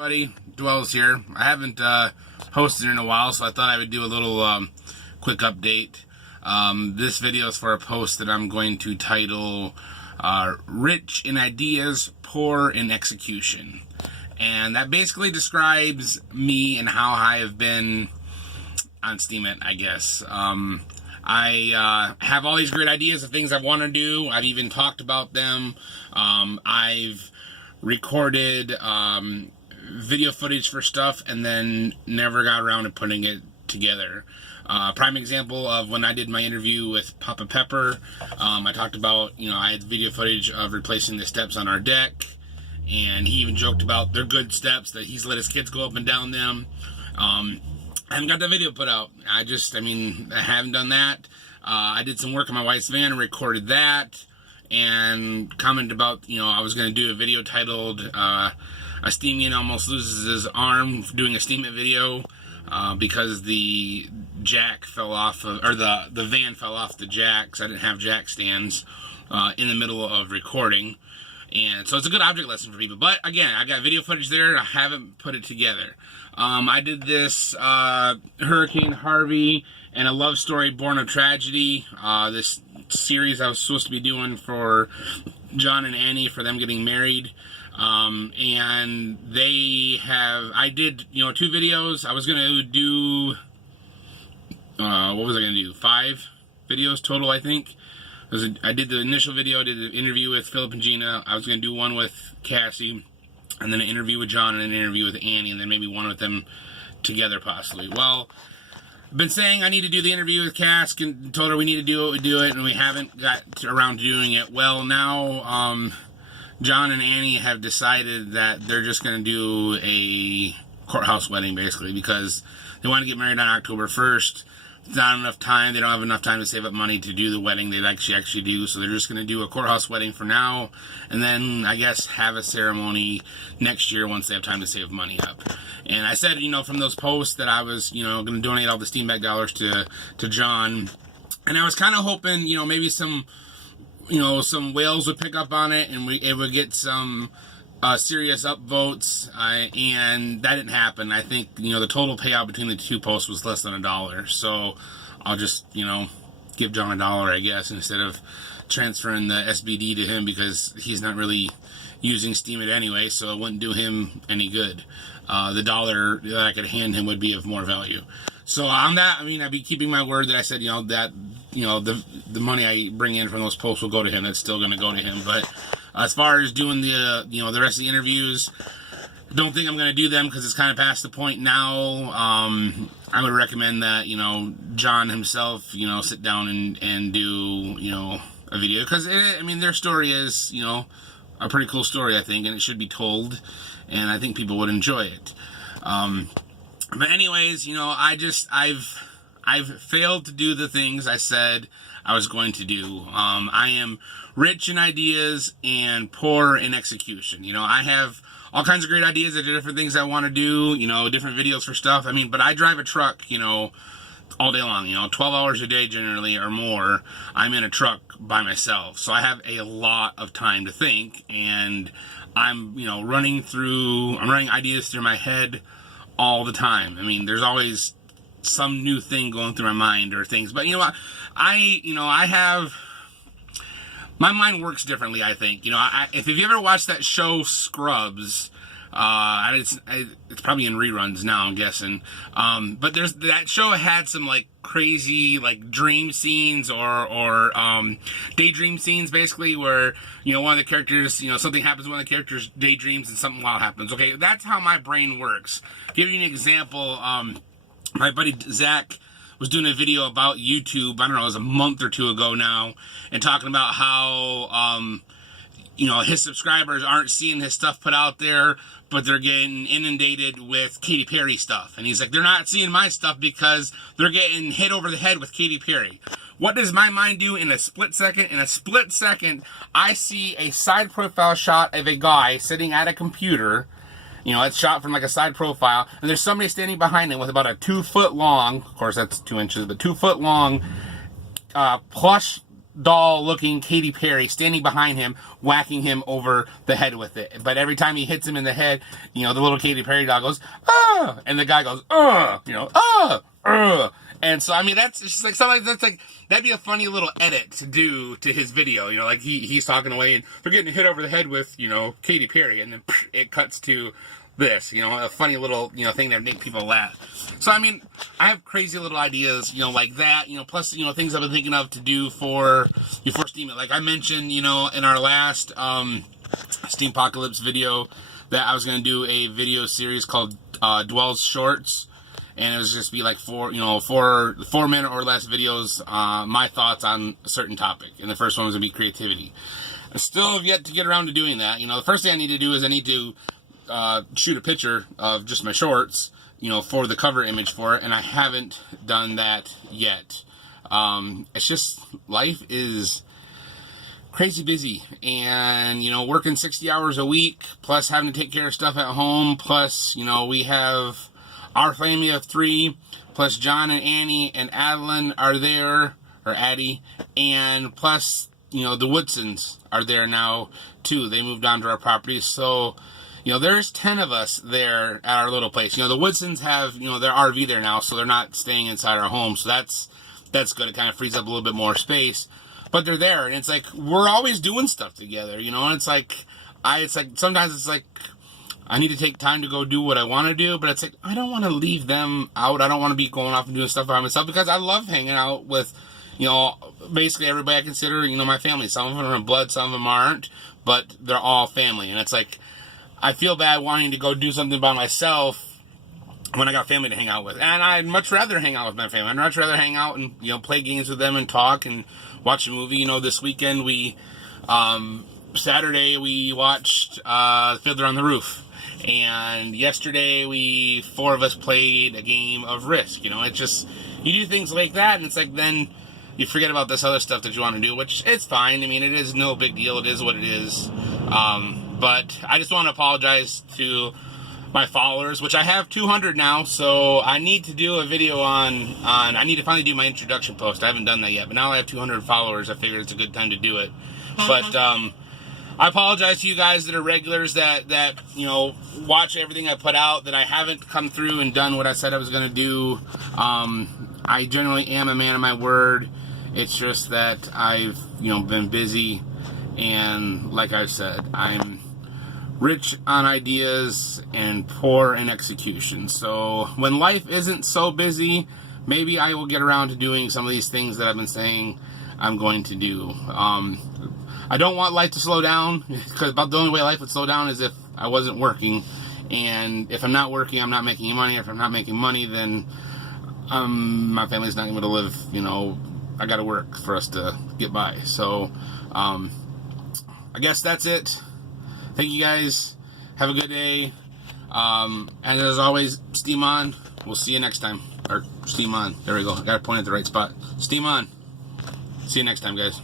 Buddy, Dwells here. I haven't posted in a while, so I thought I would do a little quick update. This video is for a post that I'm going to title Rich in Ideas, Poor in Execution. And that basically describes me and how I have been on Steemit, I guess. I have all these great ideas of things I want to do. I've even talked about them. I've recorded video footage for stuff and then never got around to putting it together. Prime example of when I did my interview with Papa Pepper, I talked about, I had video footage of replacing the steps on our deck, and he even joked about they're good steps, that he's let his kids go up and down them. I haven't got that video put out. I haven't done that. I did some work on my wife's van and recorded that, and commented about, I was going to do a video titled, A Steemian Almost Loses His Arm doing a Steemit video, because the jack fell off, or the van fell off the jack, because I didn't have jack stands in the middle of recording. And so it's a good object lesson for people. But again, I got video footage there, and I haven't put it together. I did this Hurricane Harvey and a love story born of tragedy. This series I was supposed to be doing for John and Annie, for them getting married. And I did, 2 videos. I was going to do, what was I going to do? 5 videos total, I think. I did the initial video, I did the interview with Philip and Gina. I was going to do one with Cassie, and then an interview with John, and an interview with Annie, and then maybe one with them together, possibly. Well, I've been saying I need to do the interview with Cass, and told her we need to do it, we do it, and we haven't got around to doing it. Well, now, John and Annie have decided that they're just going to do a courthouse wedding, basically, because they want to get married on October 1st. It's not enough time. They don't have enough time to save up money to do the wedding they'd actually do, so they're just going to do a courthouse wedding for now, and then, I guess, have a ceremony next year once they have time to save money up. And I said, from those posts that I was, going to donate all the Steam Bag dollars to John, and I was kind of hoping, maybe some whales would pick up on it, and it would get some serious upvotes, and that didn't happen. I think, the total payout between the 2 posts was less than $1, so I'll just, give John $1, I guess, instead of transferring the SBD to him, because he's not really using Steemit anyway, so it wouldn't do him any good. The $1 that I could hand him would be of more value. So on that, I'd be keeping my word that I said, that, the money I bring in from those posts will go to him. That's still going to go to him. But as far as doing the, the rest of the interviews, don't think I'm going to do them, because it's kind of past the point now. I would recommend that, John himself, sit down and do, a video, because, their story is, a pretty cool story, I think, and it should be told, and I think people would enjoy it. But anyways, I've failed to do the things I said I was going to do. I am rich in ideas and poor in execution. I have all kinds of great ideas of different things I want to do, different videos for stuff. But I drive a truck, all day long, 12 hours a day generally or more. I'm in a truck by myself. So I have a lot of time to think, and I'm, running ideas through my head all the time. There's always some new thing going through my mind or things, but I have, my mind works differently, I think. If you ever watched that show Scrubs, it's probably in reruns now, I'm guessing, but that show had some crazy dream scenes or daydream scenes, basically, where one of the characters, something happens, one of the characters daydreams and something wild happens. Okay, that's how my brain works. Give you an example. My buddy Zach was doing a video about YouTube, I don't know, it was a month or 2 ago now, and talking about how, his subscribers aren't seeing his stuff put out there, but they're getting inundated with Katy Perry stuff. And he's like, they're not seeing my stuff because they're getting hit over the head with Katy Perry. What does my mind do in a split second? In a split second, I see a side profile shot of a guy sitting at a computer. It's shot from a side profile, and there's somebody standing behind him with about a 2 foot long, of course that's 2 inches, but 2 foot long plush doll looking Katy Perry standing behind him, whacking him over the head with it. But every time he hits him in the head, you know, the little Katy Perry doll goes, ah, and the guy goes, you know, and so, I mean, that's just like something that's like, that'd be a funny little edit to do to his video, you know, like he's talking away and they're getting hit over the head with, you know, Katy Perry, and then it cuts to this, you know, a funny little, you know, thing that make people laugh. So, I mean, I have crazy little ideas, you know, like that, you know, plus, you know, things I've been thinking of to do for Steam. Like I mentioned, you know, in our last Steampocalypse video that I was going to do a video series called Dwell's Shorts. And it was just be like four minute or less videos, my thoughts on a certain topic. And the first one was going to be creativity. I still have yet to get around to doing that. You know, the first thing I need to do is I need to shoot a picture of just my shorts, you know, for the cover image for it. And I haven't done that yet. It's just, life is crazy busy. And, you know, working 60 hours a week, plus having to take care of stuff at home, plus, you know, we have our family of 3, plus John and Annie and Adeline are there, or Addie, and plus, you know, the Woodsons are there now, too. They moved onto our property, so, you know, there's 10 of us there at our little place. You know, the Woodsons have, you know, their RV there now, so they're not staying inside our home, so that's good. It kind of frees up a little bit more space, but they're there, and it's like, we're always doing stuff together, you know, and it's like, sometimes it's like, I need to take time to go do what I want to do, but it's like, I don't want to leave them out. I don't want to be going off and doing stuff by myself, because I love hanging out with, you know, basically everybody I consider, you know, my family. Some of them are in blood, some of them aren't, but they're all family. And it's like, I feel bad wanting to go do something by myself when I got family to hang out with. And I'd much rather hang out with my family. I'd much rather hang out and, you know, play games with them and talk and watch a movie. You know, this weekend Saturday we watched Fiddler on the Roof. And yesterday 4 of us played a game of Risk. You know, it's just, you do things like that, and it's like, then you forget about this other stuff that you want to do, which it's fine. I mean, it is no big deal. It is what it is. But I just want to apologize to my followers, which I have 200 now, so I need to do a video on I need to finally do my introduction post. I haven't done that yet, but now I have 200 followers. I figured it's a good time to do it. But, I apologize to you guys that are regulars that you know, watch everything I put out, that I haven't come through and done what I said I was going to do. I generally am a man of my word. It's just that I've, you know, been busy, and like I said, I'm rich on ideas and poor in execution. So when life isn't so busy, maybe I will get around to doing some of these things that I've been saying I'm going to do. I don't want life to slow down, because about the only way life would slow down is if I wasn't working. And if I'm not working, I'm not making any money. If I'm not making money, then my family's not able to live, you know, I gotta work for us to get by. So, I guess that's it. Thank you guys. Have a good day. And as always, steam on. We'll see you next time. Or steam on. There we go. I gotta point at the right spot. Steam on. See you next time, guys.